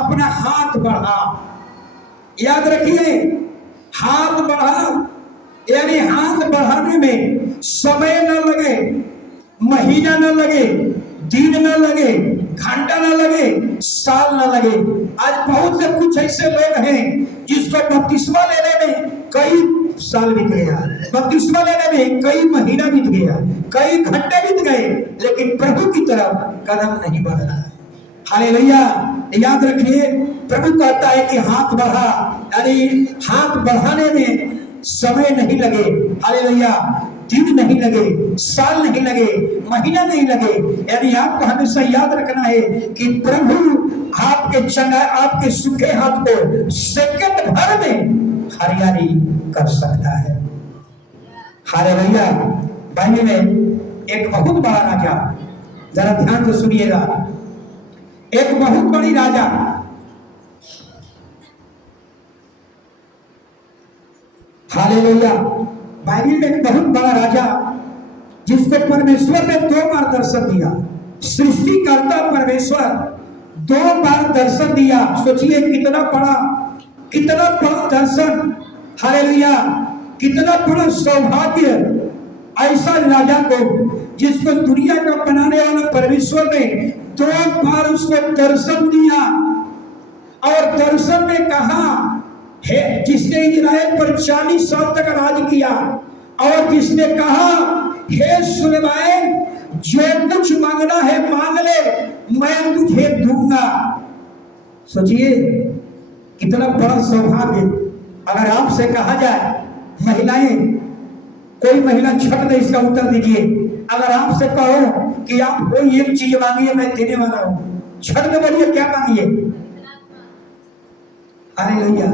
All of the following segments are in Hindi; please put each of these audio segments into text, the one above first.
अपना हाथ बढ़ा। याद रखिए, हाथ बढ़ा यानी हाथ बढ़ाने में समय न लगे, महीना न लगे, दिन न लगे, घंटा न लगे, साल न लगे। आज बहुत से कुछ ऐसे लोग हैं जिसको बपतिस्मा लेने में कई साल बीत गया, बपतिस्मा लेने में कई महीना बीत गया, कई घंटे बीत गए, लेकिन प्रभु की तरफ कदम नहीं बढ़ रहा है। हालेलुया। याद रखिए, प्रभु कहता है कि हाथ बढ़ा, यानी हाथ बढ़ाने में समय नहीं लगे। हालेलुया। दिन नहीं लगे, साल नहीं लगे, महीना नहीं लगे। यानी आपको हमेशा याद रखना है कि प्रभु आपके चंगा, आपके सूखे हाथ को सेकंड भर में हरियाली कर सकता है। हालेलुया। बाइबल में एक बहुत बड़ा राजा, जरा ध्यान से सुनिएगा, एक बहुत बड़ी राजा, हालेलुया। बाइबल में एक बहुत बड़ा राजा जिसको परमेश्वर ने 2 बार दर्शन दिया, सृष्टिकर्ता परमेश्वर 2 बार दर्शन दिया। सोचिए कितना बड़ा दर्शन। हालेलुया। कितना बड़ा सौभाग्य ऐसा राजा को, जिसको दुनिया का बनाने वाला परमेश्वर ने 2 बार उसको दर्शन दिया, और दर्शन में कहा है, जिसने इजराइल पर 40 साल तक राज किया, और जिसने कहा, हे सुलेमान, जो कुछ मांगना है मांग ले, मैं तुझे दूंगा। सोचिए कितना बड़ा सौभाग्य। अगर आपसे कहा जाए, महिलाएं, कोई महिला झट दे इसका उत्तर दीजिए, अगर आपसे कहो कि आप कोई एक चीज मांगिए, मैं देने वाला हूं, झट दे बोलिए क्या मांगिए? हालेलुया।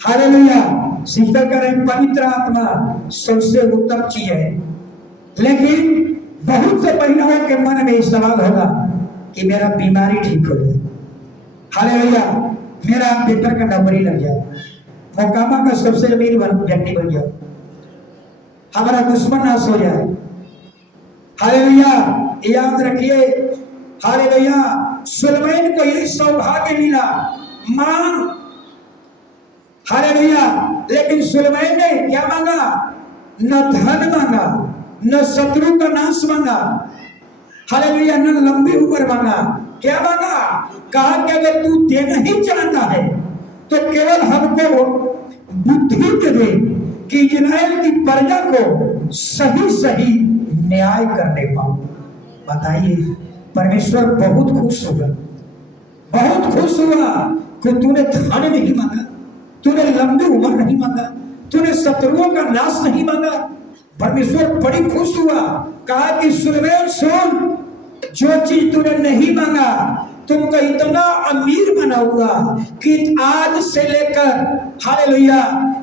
हालेलुया। सिस्टर करें, पवित्र आत्मा सबसे उत्तम चीज है। लेकिन बहुत से महिलाओं के मन में सवाल होगा कि मेरा बीमारी ठीक हो जाए, हालेलुया, मेरा पेपर का नौकरी लग जाए, मोकामा का सबसे अमीर व्यक्ति बन जाए, हमारा दुश्मन नाश हो जाए। हालेलुया। याद रखिए, हालेलुया, सुलेमान को यही सौभाग्य मिला, मांग। हालेलुया। लेकिन सुलेमान ने क्या मांगा? न धन मांगा, न शत्रु का नाश मांगा, हालेलुया, न लंबी उम्र मांगा। क्या मांगा? कहा कि अगर तू देना ही चाहता है तो केवल हमको बुद्धि दे कि इजराइल की प्रजा को सही सही न्याय करने पाऊं। बताइए, परमेश्वर बहुत खुश हुआ, बहुत खुश हुआ कि तूने धन नहीं मांगा, तूने लंबी उम्र नहीं मांगा, तूने शत्रुओं का नाश नहीं मांगा। परमेश्वर बड़ी खुश हुआ, कहा कि सुलेमान सुन, जो चीज तूने नहीं मांगा, तुमको इतना अमीर बनाऊंगा कि आज से लेकर, हालेलुया,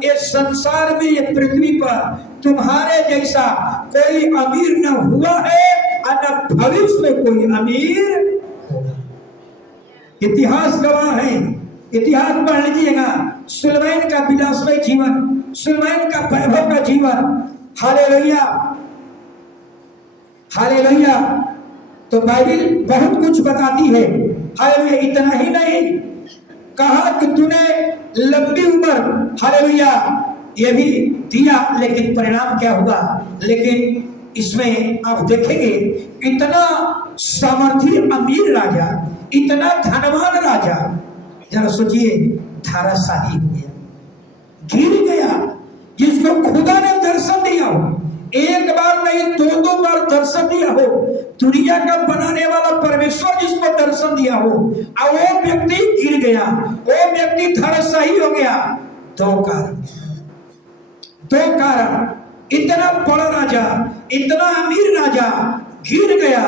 ये संसार में, ये पृथ्वी पर तुम्हारे जैसा कोई अमीर न हुआ है और न भविष्य में कोई अमीर होगा। इतिहास गवाह है, इतिहास पढ़ लीजिएगा, सुलेमान का विलासमय जीवन, सुलेमान का वैभव का जीवन। हालेलुया। हालेलुया। तो बाइबल बहुत कुछ बताती है। हालेलुया। इतना ही नहीं, कहा कि तूने लंबी उम्र, हालेलुया, ये भी दिया, लेकिन परिणाम क्या हुआ? लेकिन इसमें आप देखेंगे, इतना सामर्थी अमीर राजा, इतना धनवान राजा, जरा सोचिए, धाराशाही हो गया, गिर गया। जिसको खुदा ने दर्शन दिया हो, एक बार नहीं 2-2 बार दर्शन दिया हो, दुनिया का बनाने वाला परमेश्वर जिसको दर्शन दिया हो, और वो व्यक्ति गिर गया, वो व्यक्ति धराशाही हो गया। 2 कारण, इतना बड़ा राजा, इतना अमीर राजा गिर गया।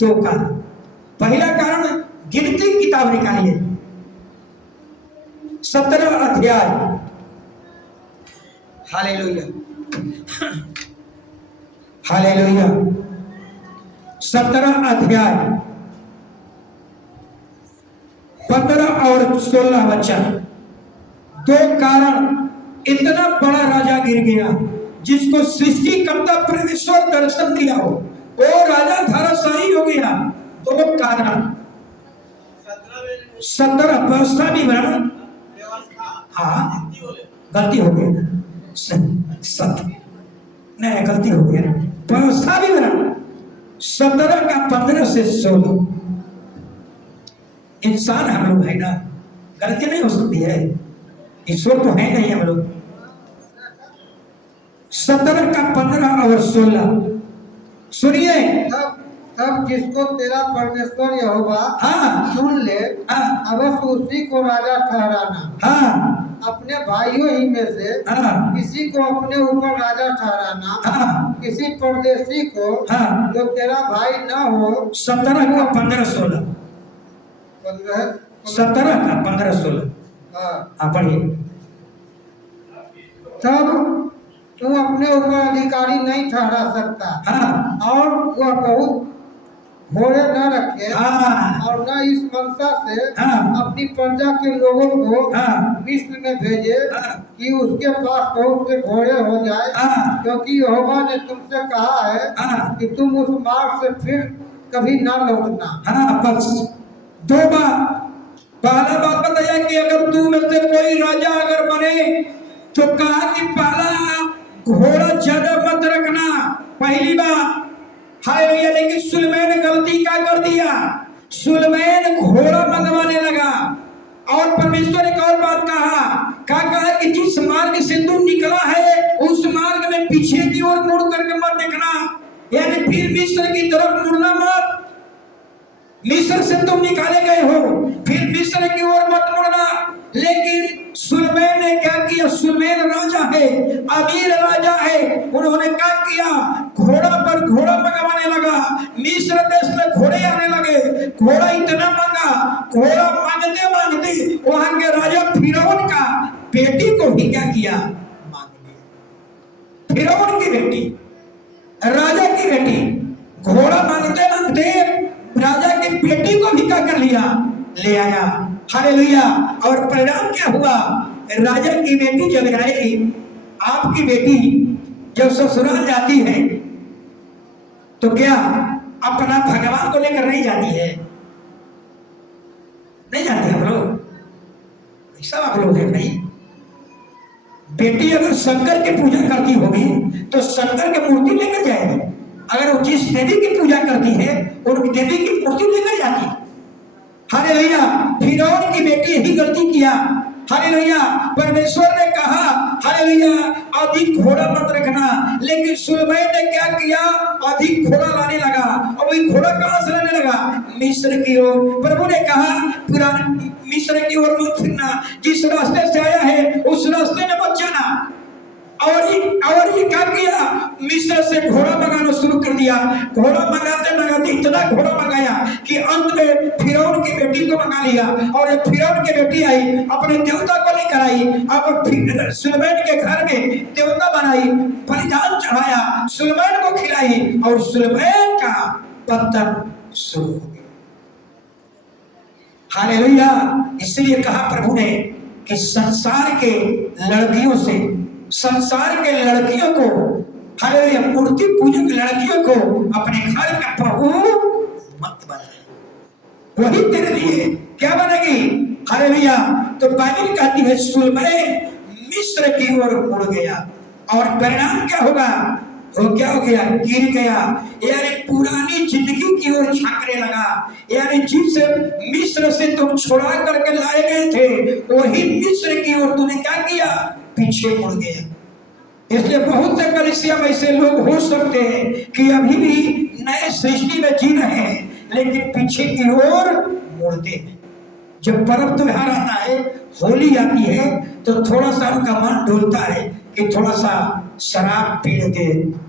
2 कारण। पहला कारण, गिनती किताब निकालिए, 17 अध्याय। हालेलुया। हालेलुया। 17 अध्याय 15 और 16 वचन। 2 कारण, इतना बड़ा राजा गिर गया, जिसको सृष्टिकर्ता परमेश्वर दर्शन दिया हो, वो राजा धराशायी हो गया। 2 कारण। 17 व्यवस्था विवरण, हाँ गलती हो गई, नहीं गलती हो गया, व्यवस्था विवरण 17 का 15 से 16। इंसान हम लोग है ना, गलती नहीं हो सकती है, ईश्वर तो है नहीं हम लोग। 17 का 15 और 16 सुनिए। तब जिसको तेरा परमेश्वर यहोवा हाँ चुन ले, हाँ अवश्य उसी को राजा ठहराना। हाँ अपने भाइयों ही में से हाँ किसी को अपने ऊपर राजा ठहराना, हाँ किसी परदेशी को हाँ। जो तेरा भाई न हो। 17 का 15 16, 17 का 15 16, हाँ पढ़िए। तब तू अपने ऊपर अधिकारी नहीं ठहरा सकता, हाँ और वह बहुत भोरे न रखे, हाँ और न इस मनसा से हाँ अपनी प्रजा के लोगों को हाँ मिस्र में भेजे हाँ कि उसके पास बहुत से घोड़े हो जाए, हाँ क्योंकि यहोवा ने तुमसे कहा है हाँ कि तुम उस मार्ग से फिर कभी न लौटना। हाँ। बस 2 बात। पहला बात बताया कि अगर तू में से कोई राजा अगर बने तो कहा कि पहला घोड़ा ज्यादा मत रखना, पहली बात। हालेलुया। लेकिन सुलेमान ने गलती क्या कर दिया, सुलेमान घोड़ा मंगवाने लगा। और परमेश्वर ने एक और बात कहा कि जिस मार्ग से तू निकला है उस मार्ग में पीछे की ओर मुड़ करके मत देखना, यानी फिर मिस्र की तरफ मुड़ना मत। मिस्र से तुम निकाले गए हो, फिर मिस्र की ओर मत मुड़ना। लेकिन सुलेमान ने क्या किया, सुलेमान राजा है, अमीर राजा है, उन्होंने क्या किया, घोड़ा पर घोड़ा मंगवाने लगा। मिस्र देश में घोड़े आने लगे, घोड़ा इतना महंगा, घोड़ा मांगते मांगते वहां के राजा फिरौन का बेटी को भी क्या किया, मांग लिया। फिरौन की बेटी, राजा की बेटी, घोड़ा मांगते मांगते राजा की बेटी को भी क्या कर लिया, ले आया। हालेलुया। और परिणाम क्या हुआ, राजा की बेटी जब आएगी, आपकी बेटी जब ससुराल जाती है तो क्या अपना भगवान को लेकर नहीं जाती है, नहीं जाती आप लोग, सब आप लोग हैं भाई। बेटी अगर शंकर की पूजा करती होगी तो शंकर की मूर्ति लेकर जाएगी, अगर वो जिस देवी की पूजा करती है उन देवी की मूर्ति लेकर जाती है। हालेलुया। फिरौन की बेटी यही गलती किया। हालेलुया। परमेश्वर ने कहा हालेलुया अधिक घोड़ा मत रखना, लेकिन सुलेमान ने क्या किया, अधिक घोड़ा लाने लगा। और वही घोड़ा कहां से लाने लगा, मिस्र की ओर। प्रभु ने कहा पुराने मिस्र की ओर मत फिरना, जिस रास्ते से आया है उस रास्ते में मत जाना। और ये क्या किया, मिस्र से घोड़ा मंगाना शुरू कर दिया। घोड़ा मंगाते मंगाते इतना घोड़ा मंगाया कि अंत में फिरौन की बेटी को मंगा लिया। और ये फिरौन की बेटी आई, अपने देवता को लेकर आई, अब सुलेमान के घर में देवता बनाई, बलिदान चढ़ाया, सुलेमान को खिलाई, और सुलेमान का पतन शुरू हो गया। हालेलुया। इसलिए कहा प्रभु ने कि संसार के लड़कियों से, संसार के लड़कियों को, हालेलुया, मूर्ति पूजक लड़कियों को अपने घर में प्रभु मत बनाए। वही तेरे लिए क्या बनेगी, हालेलुया। तो बाइबल कहती है सुलेमान मिस्र की ओर मुड़ गया, और परिणाम क्या होगा, वो क्या हो गया, गिर गया, यानी पुरानी जिंदगी की ओर झांकने लगा। यानी जिस मिस्र से तुम छुड़ा करके लाए गए थे वही मिस्र की ओर तूने क्या किया, पीछे मुड़ गया। इसलिए बहुत से कलीसिया में ऐसे लोग हो सकते हैं कि अभी भी नए सृष्टि में जी रहे हैं, लेकिन पीछे की ओर मुड़ते हैं। जब पर्व त्योहार आता है, होली आती है, तो थोड़ा सा उनका मन डोलता है कि थोड़ा सा शराब पी लेते,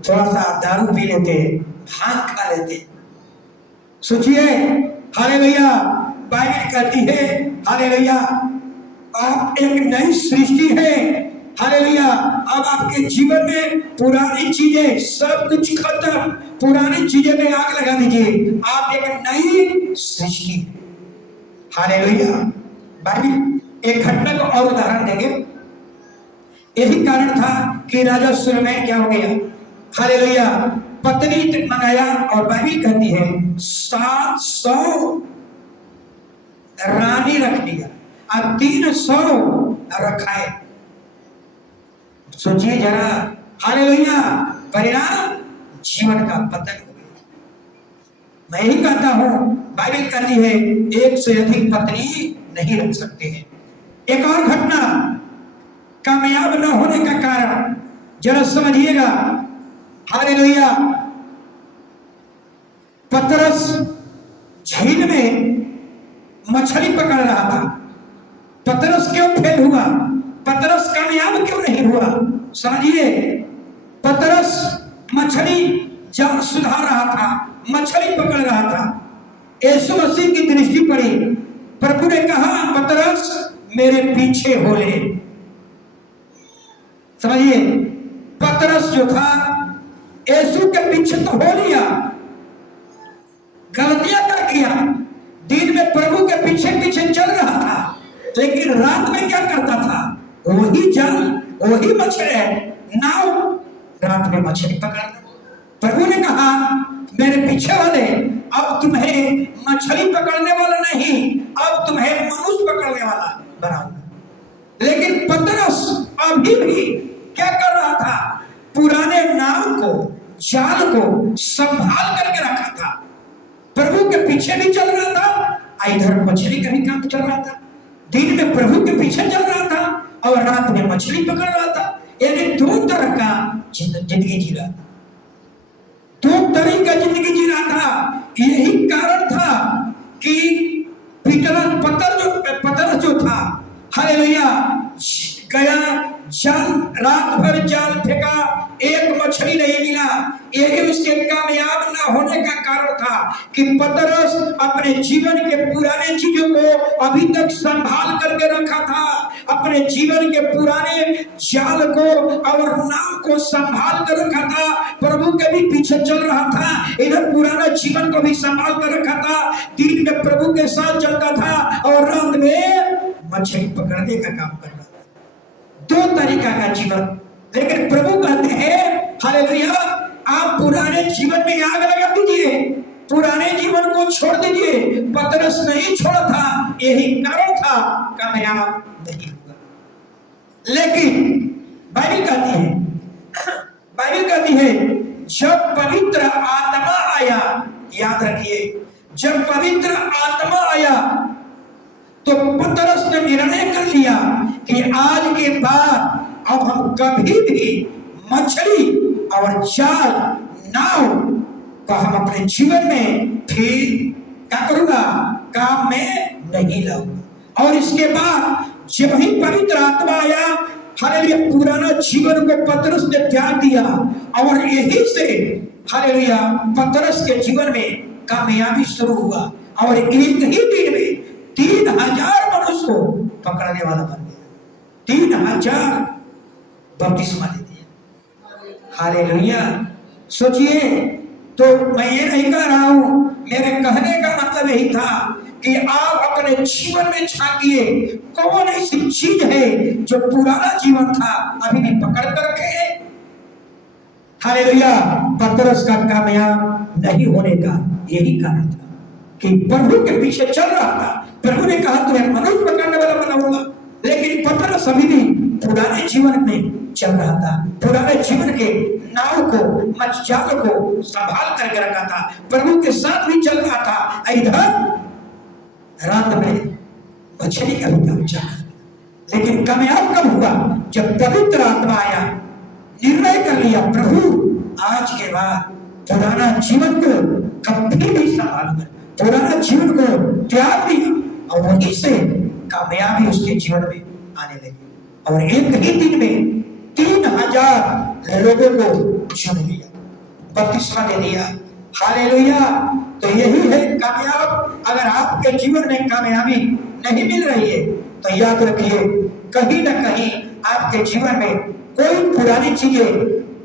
थोड़ा सा दारू पी लेते, भांग खा लेते। सोचिए, हालेलुया, बाइबल कहती है हालेलुया आप एक नई सृष्टि है। हालेलुया। अब आपके जीवन में पुरानी चीजें सब कुछ खत्म, पुरानी चीजें में आग लगा दीजिए, आप एक नई सृष्टि। हालेलुया। बाइबल एक घटना को और उदाहरण देंगे। यही कारण था कि राजा सुलेमान क्या हो गया, हालेलुया, पत्नी मंगाया, और बाइबल कहती है 700 रानी रख दिया और 300 रखाए। सोचिए जरा, हालेलुया। परिणाम जीवन का पतन हो गया। मैं ही कहता हूं, बाइबल कहती है एक से अधिक पत्नी नहीं रख सकते हैं। एक और घटना, कामयाब न होने का कारण जरा समझिएगा। हालेलुया। पतरस झील में मछली पकड़ रहा था। पतरस क्यों फेल हुआ? पतरस कामयाब क्यों नहीं हुआ? समझिए, पतरस मछली जाल सुधार रहा था, मछली पकड़ रहा था। यीशु मसीह की दृष्टि पड़ी। प्रभु ने कहा, पतरस मेरे पीछे हो ले। समझिए, पतरस जो था यीशु के पीछे तो हो लिया, गलतियां कर किया। दिन में प्रभु के पीछे पीछे चल रहा था, लेकिन रात में क्या करता था? वही जाल, वही मछली, नाव, रात में मछली पकड़ता। प्रभु ने कहा, मेरे पीछे वाले, अब तुम्हें मछली पकड़ने वाला नहीं, अब तुम्हें मनुष्य पकड़ने वाला बनाऊंगा। लेकिन पतरस अभी भी क्या कर रहा था? पुराने नाव को, जाल को संभाल करके रखा था। प्रभु के पीछे भी चल रहा था, इधर मछली का भी काम चल रहा था। दिन में प्रभु के पीछे चल रहा था और रात में मछली पकड़ रहा था। यानी दो तरह का जिंदगी जी रहा था, दो तरह का जिंदगी जी रहा था। यही कारण था कि पतरस जो था, हालेलुया, गया, जाल, रात भर जाल फेंका, एक मछली नहीं मिला। यही उसके कामयाब ना होने का कारण था कि पतरस अपने जीवन के पुराने चीजों को अभी तक संभाल करके रखा था। अपने जीवन के पुराने जाल को और नाव को संभाल कर रखा था। प्रभु के भी पीछे चल रहा था, इधर पुराना जीवन को भी संभाल कर रखा था। दिन में प्रभु के साथ चलता था और रात में मछली पकड़ने का काम कर रहा था। दो तरीका का जीवन। लेकिन प्रभु कहते हैं, हालेलुया, आप पुराने जीवन में आग लगा दीजिए, पुराने जीवन को छोड़ दीजिए। पतरस नहीं छोड़ा था, यही कारण था कामयाब नहीं हुआ। लेकिन बाइबल कहती है जब पवित्र आत्मा आया, याद रखिए, जब पवित्र आत्मा आया तो पतरस ने निर्णय कर लिया कि आज के बाद अब हम कभी भी मछली और जाल, नाव को हम अपने जीवन में फिर क्या करूंगा? काम में नहीं लाऊंगा। और इसके बाद जब ही पवित्र आत्मा आया, हालेलुया, पुराना जीवन को पतरस ने त्याग दिया और यही से हालेलुया पतरस के जीवन में कामयाबी शुरू हुआ और एक ही दिन में 3000 मनुष्य को पकड़ने वाला बन गया। 3000 बपतिस्मा दे दिया। हालेलुया। सोचिए, तो मैं ये नहीं कह रहा हूं, मेरे कहने का मतलब यही था कि आप अपने जीवन में झांकिए, कौन ऐसी चीज है जो पुराना जीवन था अभी भी पकड़ कर रखे हैं। हालेलुया। पतरस का कामयाब नहीं होने का यही कारण था कि प्रभु के पीछे चल रहा था। प्रभु ने कहा तुम्हें मनुष्य पकड़ने वाला बनाऊंगा, लेकिन पतरस अभी भी पुराने जीवन में चल रहा था। पुराने जीवन के नाव को, मछजाल को संभाल करके रखा था, प्रभु के साथ भी चल रहा था। इधर रात में मछली का भी काम चला, लेकिन कामयाब कब हुआ? जब पवित्र आत्मा आया, निर्णय कर लिया, प्रभु आज के बाद पुराना जीवन को कभी भी संभालूंगा, पुराना जीवन को त्याग दिया और वहीं से कामयाबी उसके जीवन में आने लगी। और एक ही दिन में 3000 लोगों को चुन लिया, बपतिस्मा दे दिया। हालेलुया। तो यही है कामयाब। अगर आपके जीवन में कामयाबी नहीं मिल रही है तो याद रखिए, कहीं ना कहीं आपके जीवन में कोई पुरानी चीजें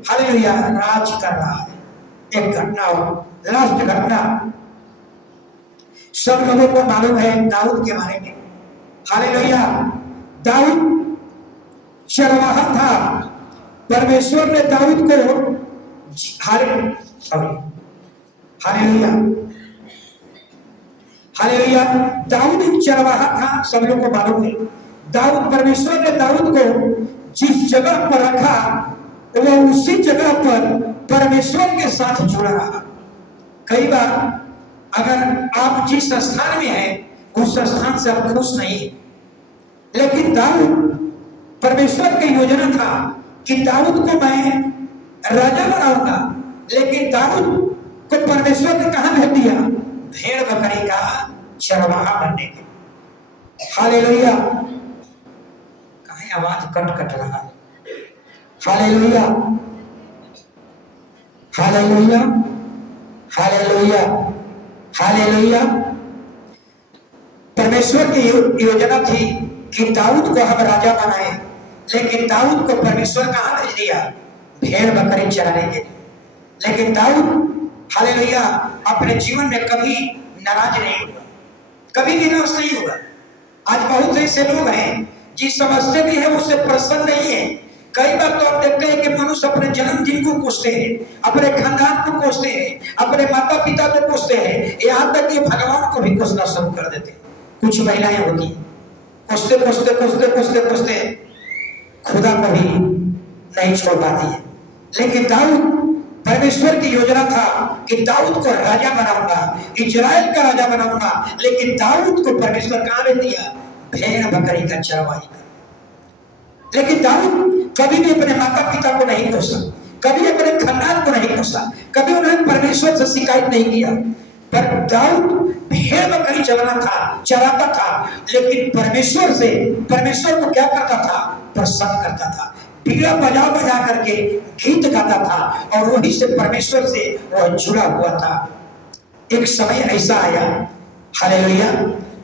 हालेलुया राज कर रहा है। एक घटना हो, लास्ट घटना, सब लोगों को मालूम है दाऊद के बारे में। हालेलुया। दाऊद चरवाहा था। परमेश्वर ने दाऊद को हालेलुया हालेलुया। दाऊद एक चरवाहा था, सब लोग को मालूम है। दाऊद, परमेश्वर ने दाऊद को जिस जगह पर रखा वो उसी जगह पर परमेश्वर के साथ जुड़ा रहा। कई बार अगर आप जिस स्थान में हैं उस स्थान से आप खुश नहीं, लेकिन दाऊद, परमेश्वर की योजना था कि दाऊद को मैं राजा बनाऊंगा, लेकिन दाऊद को परमेश्वर ने कहां भेज दिया? भेड़ बकरी का चरवाहा बनने के लिए। हालेलुया। कहीं आवाज कट कट रहा है। Hallelujah, hallelujah, hallelujah, hallelujah. परमेश्वर की योजना थी कि दाऊद को हम राजा बनाए, लेकिन दाऊद को परमेश्वर कहां भेज दिया? भेड़ बकरी चराने के लिए। लेकिन दाऊद, हालेलुया, अपने जीवन में कभी नाराज नहीं हुआ, कभी निराश नहीं हुआ। आज बहुत ऐसे लोग हैं जिस समझते भी है उससे प्रसन्न नहीं है। कई बार तो आप देखते हैं कि मनुष्य अपने जन्मदिन को कोसते हैं, अपने खानदान को कोसते हैं, अपने माता पिता को कोसते हैं, यहाँ तक कि भगवान को भी कोसना शुरू कर देते हैं। कुछ महिलाएं होती हैं, कोसते कोसते कोसते कोसते कोसते खुदा को भी नहीं छोड़ पाती है। लेकिन दाऊद, परमेश्वर की योजना था कि दाऊद को राजा बनाऊंगा, इजराइल का राजा बनाऊंगा, लेकिन दाऊद को परमेश्वर कहां भेज दिया? भेड़ बकरी का चरवाही का। लेकिन दाऊद कभी भी अपने माता पिता को नहीं कोसा, कभी अपने खानदान को नहीं कोसा, कभी उन्होंने परमेश्वर से शिकायत नहीं किया। पर दाऊद भेड़ बकरी चराता था, लेकिन परमेश्वर से, परमेश्वर को क्या करता था? प्रसन्न करता था। बीड़ा बजा बजा करके गीत गाता था और वहीं से परमेश्वर से वह जुड़ा हुआ था। एक समय ऐसा आया, हालेलुया,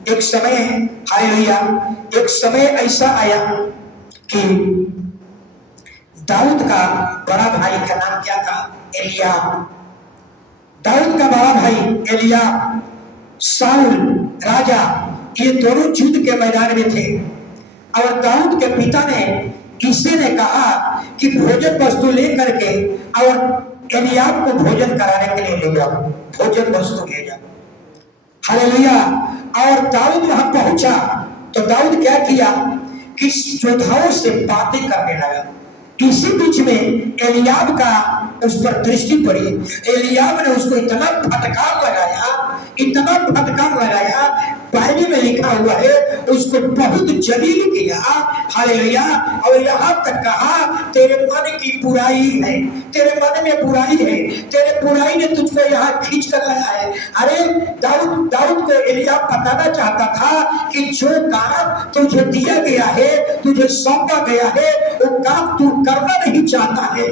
एक समय, हालेलुया, एक समय ऐसा आया कि दाऊद का बड़ा भाई का नाम क्या था? एलियाब। दाऊद का बड़ा भाई एलियाब, शाऊल राजा, ये दोनों युद्ध के मैदान में थे। और दाऊद के पिता ने, किसी ने कहा कि भोजन वस्तु लेकर के और एलियाब को भोजन कराने के लिए ले जाओ, भोजन वस्तु ले जाओ। हालेलुया। और दाऊद वहां पहुंचा तो दाऊद क्या किया कि योद्धाओं से बातें करने लगा। इसी बीच में एलियाब का उस पर दृष्टि पड़ी। एलियाब ने उसको इतना फटकार लगाया, इतना फटकार लगाया, बाइबल में लिखा हुआ है उसको बहुत जलील किया। हालेलुया। और यहाँ तक कहा तेरे मन की बुराई है, तेरे मन में बुराई है, तेरे बुराई ने तुझको यहाँ खींच कर लाया है। अरे दाऊद को एलियाब बताना चाहता था कि जो काम तुझे दिया गया है, तुझे सौंपा गया है, वो काम तू करना नहीं चाहता है।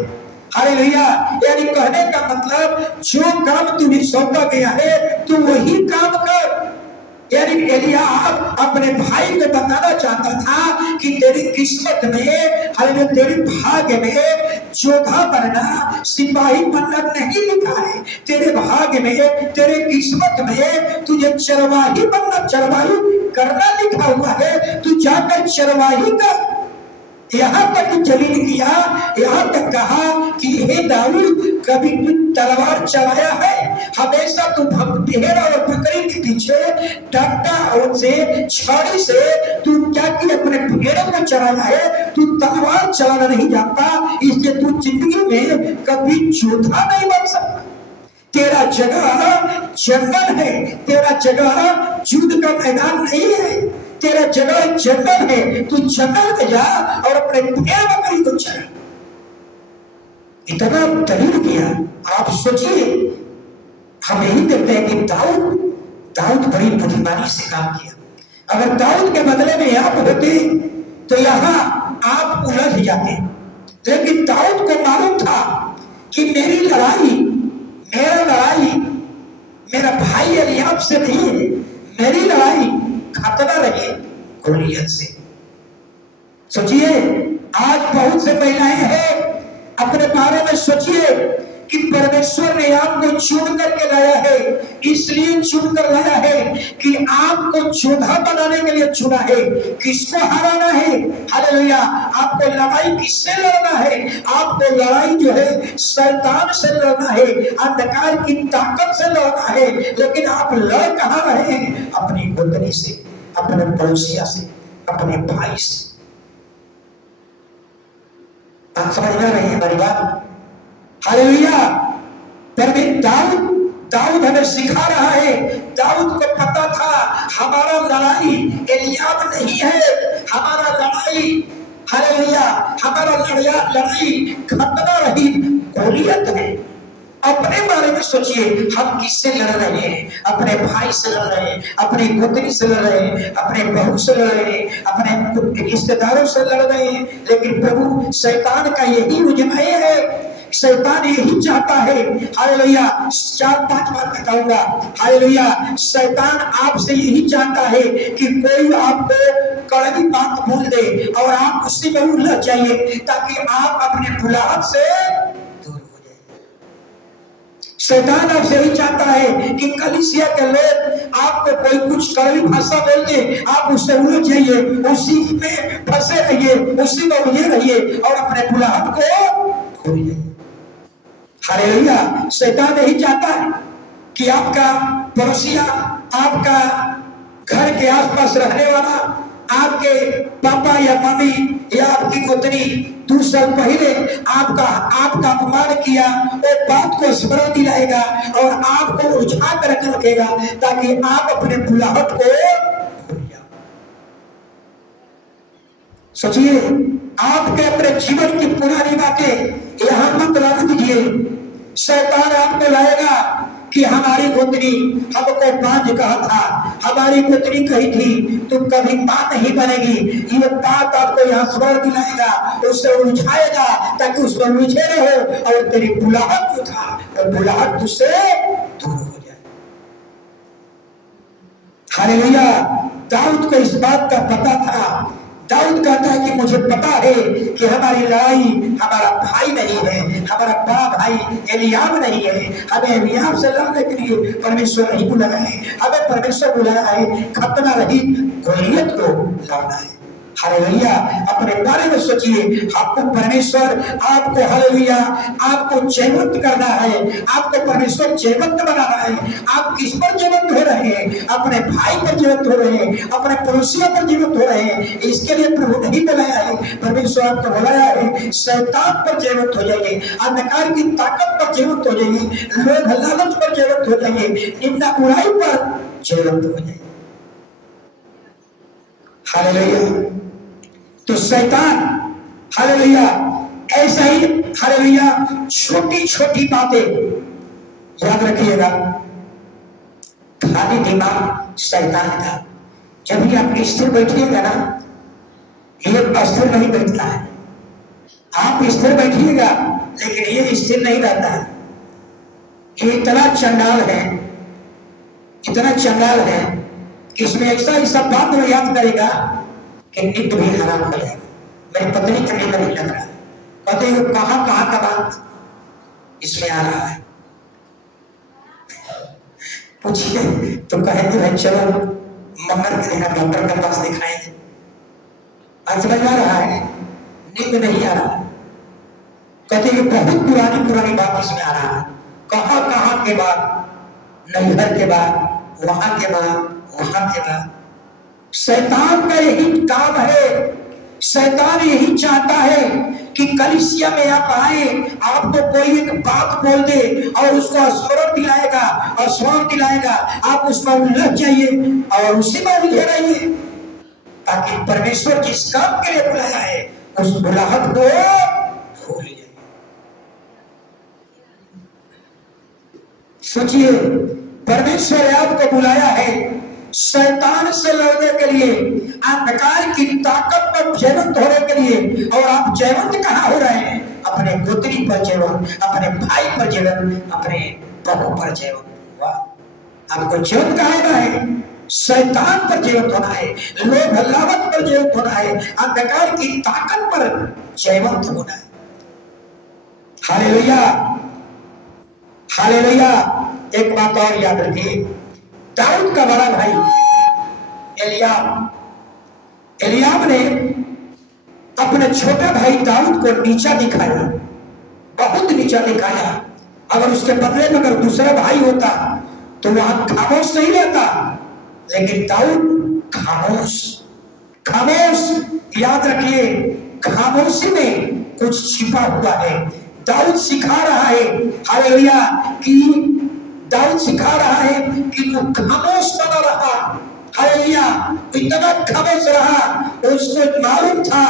हालेलुया। यानी कहने का मतलब जो काम तुझे सौंपा गया है तू वही काम कर। यानी एलियाब अपने भाई को बताना चाहता था कि तेरी किस्मत में, हालेलुया, तेरे भाग्य में योद्धा बनना, सिपाही बनना नहीं लिखा है। तेरे भाग्य में, तेरे किस्मत में तुझे चरवाही बनना, चरवाही करना लिखा हुआ है। तू जाकर चरवाही कर। यहाँ तक जलील किया, यहाँ तक कहा कि हे दाऊद, कभी तू तलवार चलाया है? हमेशा तू भेड़ और बकरी के पीछे डंडा और से, छड़ी से तू क्या किया? अपने भेड़ों को चलाया है। तू तलवार चलाना नहीं जानता, इसलिए तू जिंदगी में कभी योद्धा नहीं बन सकता। तेरा जगह जंगल है, तेरा जगह युद्ध का मैदान नहीं है, तेरा जगह जंगल है। तू जंगल में जा और अपने भेड़ बकरी को चरा। इतना दलील किया। आप सोचिए, हम यही देखते हैं कि दाऊद बड़ी बुद्धिमानी से काम किया। अगर दाऊद के बदले में आप होते तो यहाँ आप उलझ जाते। लेकिन दाऊद को मालूम था कि मेरी लड़ाई, मेरा भाई एलियाब से नहीं है, मेरी लड़ाई खतरा रही गोलियत से। सोचिए, आज बहुत से महिलाएं हैं, अपने बारे में सोचिए कि परमेश्वर ने आपको चुन करके लाया है, इसलिए चुन कर लाया है कि आपको योद्धा बनाने के लिए चुना है। किसको हराना है? हालेलुया। आपको लड़ाई किससे लड़ना है? आपको लड़ाई जो है शैतान से लड़ना है, अंधकार की ताकत से लड़ना है। लेकिन आप लड़ कहां रहे हैं? अपनी गोतनी से, अपने पड़ोसिया से, अपने भाई से। आप समझ में रही है हमारी बात? हालेलुया। दाऊद हमें सिखा रहा है। दाऊद को पता था हमारा लड़ाई एलियाब नहीं है, हमारा लड़ाई, हालेलुया, हमारा लड़ाई खतना रहित गोलियत है। अपने बारे में सोचिए, हम किससे लड़ रहे हैं? अपने भाई से लड़ रहे हैं, अपनी गोतनी से लड़ रहे हैं, अपने बहू से लड़ रहे हैं, अपने रिश्तेदारों से लड़ रहे हैं। लेकिन प्रभु शैतान का यही उजनाए है, शैतान यही चाहता है। हालेलुया। 4-5 बार बताऊंगा। हालेलुया। शैतान आपसे यही चाहता है कि कोई आपको कड़वी बात बोल दे और आप उसी में उलझ जाइए, ताकि आप अपने बुलाहट से दूर हो जाए। शैतान आपसे यही चाहता है कि कलीसिया के लोग आपको कोई कुछ कड़वी भाषा बोल दे, आप उससे उलझ जाइए, उसी में फंसे रहिए, उसी में उलझे रहिए और अपने बुलाहट को खो जाइए। हालेलुया। शैतान यही चाहता है कि आपका पड़ोसिया, आपका घर के आसपास रहने वाला, आपके पापा या मम्मी या आपकी गोतनी 2 साल पहले आपका अपमान किया, वो बात को स्मरण दिलाएगा और आपको उलझा कर रखेगा, ताकि आप अपने बुलाहट को भूल जाओ। सोचिए, आपके अपने जीवन की पुरानी बातें यहां मत ला दीजिए। शैतान आपको लाएगा कि हमारी गोतनी हमको बांझ कहा था, हमारी गोतनी कही थी तुम कभी मां नहीं बनेगी। ये बात आपको यहाँ स्मरण दिलाएगा, उससे उलझाएगा, ताकि उसमें उलझे रहो और तेरी बुलाहट जो था वो बुलाहट तुझसे दूर हो जाए। हालेलुया। दाऊद को इस बात का पता था। दाऊद कहता है कि मुझे पता है कि हमारी लड़ाई हमारा भाई नहीं है, हमारा बड़ा भाई एलियाब नहीं है। हमें एलियाब से लड़ने के लिए परमेश्वर नहीं बुलाया है, हमें परमेश्वर बुलाया है खतना रहित गोलियत को लड़ना है। हालेलुया। अपने बारे में सोचिए, आपको परमेश्वर, आपको हालेलुया, आपको जयवंत करना है, आपको परमेश्वर जयवंत बनाना है। आप किस पर जयवंत हो रहे हैं? अपने भाई पर जयवंत हो रहे हैं, अपने पड़ोसियों पर जयवंत हो रहे हैं। इसके लिए प्रभु नहीं बुलाया है, परमेश्वर आपको बुलाया है शैतान पर जयवंत हो जाइए, अंधकार की ताकत पर जयवंत हो जाइए, लोभ लालच पर जयवंत हो जाइए, निंदा बुराई पर जयवंत हो जाइए। हालेलुया। तो शैतान, हालेलुया, ऐसा ही, हालेलुया, छोटी छोटी बातें याद रखिएगा। खाली दिमाग शैतान का। जब भी आप स्थिर बैठिएगा ना, ये स्थिर नहीं बैठता है। आप स्थिर बैठिएगा लेकिन ये स्थिर नहीं रहता है। ये इतना चंडाल है, इतना चंडाल है कि इसमें ऐसा बात में याद करेगा कि नींद भी हराम हो जाएगा। मेरी पत्नी का नींद नहीं लग रहा है, कहते हैं कहां का बात इसमें आ रहा है। पूछिए तो कहेंगे भाई चलो मंगल के दिन डॉक्टर के पास दिखाएंगे। आज समझ आ रहा है, नींद नहीं आ रहा है। कहते हैं बहुत पुरानी बात इसमें आ रहा है। कहां के बाद, नैहर के बाद, वहां के बाद। शैतान का यही काम है। शैतान यही चाहता है कि कलीसिया में आप आए, आपको कोई एक बात बोल दे और उसको स्मरण दिलाएगा, आप उसमें उलझ जाइए और उसी में उलझे रहिए, ताकि परमेश्वर जिस काम के लिए बुलाया है उस बुलाहट को भूल जाइए। सोचिए, परमेश्वर ने आपको बुलाया है शैतान से लड़ने के लिए, अंधकार की ताकत पर जयवंत होने के लिए। और आप जयवंत कहाँ हो रहे हैं? अपने गोत्री पर जयवंत, अपने भाई पर जयवंत, अपने बहू पर जयवंत। वाह, आपको जयवंत कहाँ है? शैतान पर जयवंत होना है, लोभ लालच पर जयवंत होना है, अंधकार की ताकत पर जयवंत होना है। हालेलुया। हालेलुया। एक बात और याद रखिए, दाऊद का बड़ा भाई एलियाब ने अपने छोटे भाई दाऊद को नीचा दिखाया, बहुत नीचा दिखाया। अगर उसके बदले में अगर दूसरा भाई होता तो वहां खामोश नहीं रहता, लेकिन दाऊद खामोश खामोश। याद रखिए, खामोशी में कुछ छिपा हुआ है। दाऊद सिखा रहा है, हालेलुया, कि दाऊद सिखा रहा है कि वो खामोश बना रहा। हालेलुया, इतना खामोश रहा, उसको मालूम था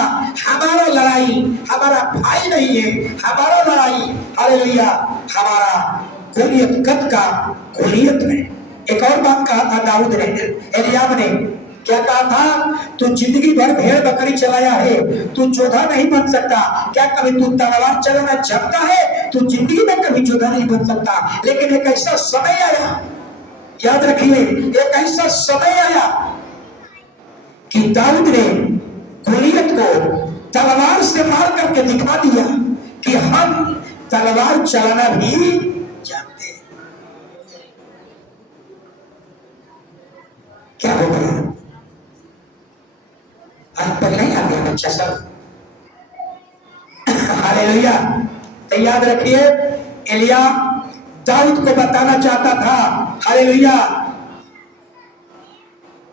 हमारा लड़ाई हमारा भाई नहीं है, हमारा लड़ाई हालेलुया हमारा गोलियत कद का गोलियत है। एक और बात कहा था दाऊद ने, एलियाब ने क्या कहा था, तू जिंदगी भर भेड़ बकरी चलाया है, तू जोधा नहीं बन सकता। क्या कभी तू तलवार चलाना जानता है? तू जिंदगी में कभी जोधा नहीं बन सकता। लेकिन एक ऐसा समय आया, याद रखिए, एक ऐसा समय आया कि दाऊद ने गोलियत को तलवार से मार करके दिखा दिया कि हम तलवार चलाना भी जानते हैं। क्या हो गया? आज पर नहीं आ गया बच्चा सब। हालेलुया। तो याद रखिए, एलियाब दाऊद को बताना चाहता था, हालेलुया,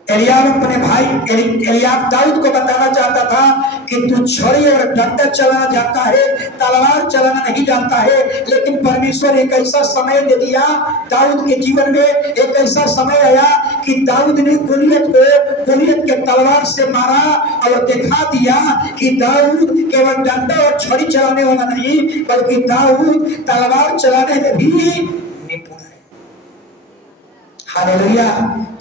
एलियाब अपने भाई एलियाब दाऊद को बताना चाहता था कि तू छड़ी और डंडा चलाना जानता है, तलवार चलाना नहीं जानता है। लेकिन परमेश्वर एक ऐसा समय दे दिया दाऊद के जीवन में, एक ऐसा समय आया कि दाऊद ने गोलियत के तलवार से मारा और दिखा दिया कि दाऊद केवल डंडा और छड़ी चलाने वाला नहीं, बल्कि दाऊद तलवार चलाने में भी निपुण है। हालेलुया।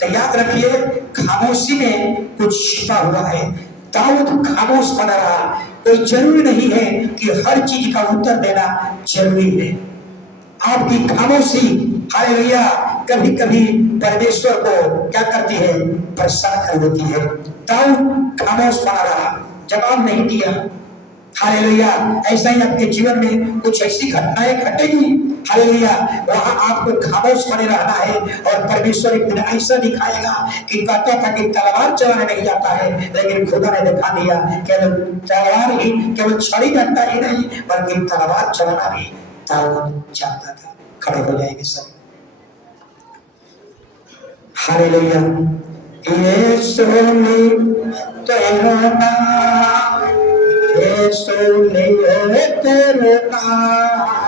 तो याद रखिए, खामोशी में कुछ छिपा हुआ है। दाऊद खामोश बना रहा। कोई जरूरी नहीं है कि हर चीज का उत्तर देना जरूरी है। आपकी खामोशी हालेलुया कभी कभी परमेश्वर को क्या करती है? प्रसन्न कर देती है। दाऊद खामोश बना रहा, जवाब नहीं दिया। हालेलुया। ऐसा ही आपके जीवन में कुछ ऐसी घटनाएं घटेगी, हालेलुया, वहां आपको खामोश बने रहना है। और परमेश्वर एक दिन ऐसा दिखाएगा कि कहता था कि तलवार चलाने नहीं आता है, लेकिन खुदा ने दिखा दिया केवल तलवार ही, केवल छड़ी डंडा ही नहीं, बल्कि तलवार चलाना भी दाऊद जानता था। खड़े हो जाएंगे सब। हालेलुया। यीशु ने तेरा नाम, यीशु ने तेरा नाम,